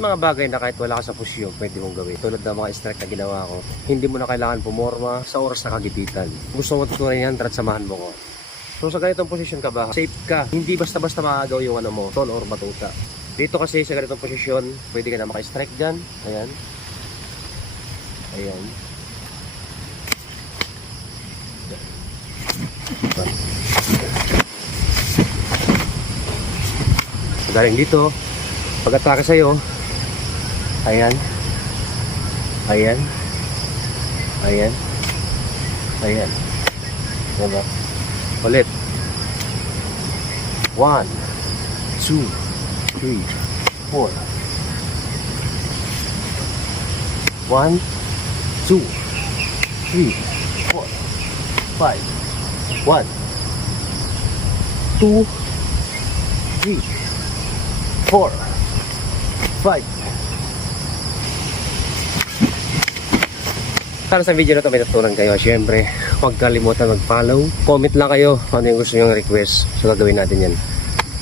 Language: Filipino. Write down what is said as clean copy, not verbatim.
Yan mga bagay na kahit wala ka sa posisyon, pwede mong gawin. Tulad ng mga strike na ginawa ko. Hindi mo na kailangan pumorma sa oras na kagipitan. Gusto mo tutunan yan, tara't samahan mo ko. So sa ganitong posisyon ka ba, safe ka. Hindi basta-basta makagaw yung ano mo, tol or batuta. Dito kasi sa ganitong posisyon, pwede ka na maka-strike dyan. Ayan. Ayan. Galing dito, pag-atake sa'yo, ayan, ayan, ayan, ayan, diba? Ulit, 1, 2, 3, 4, 1, 2, 3, 4, 5, 1, 2, 3, 4, 5. Para sa video na ito may natutunan kayo. Siyempre, huwag kalimutan mag-follow. Comment lang kayo kung ano yung gusto nyo request. So gagawin natin yan.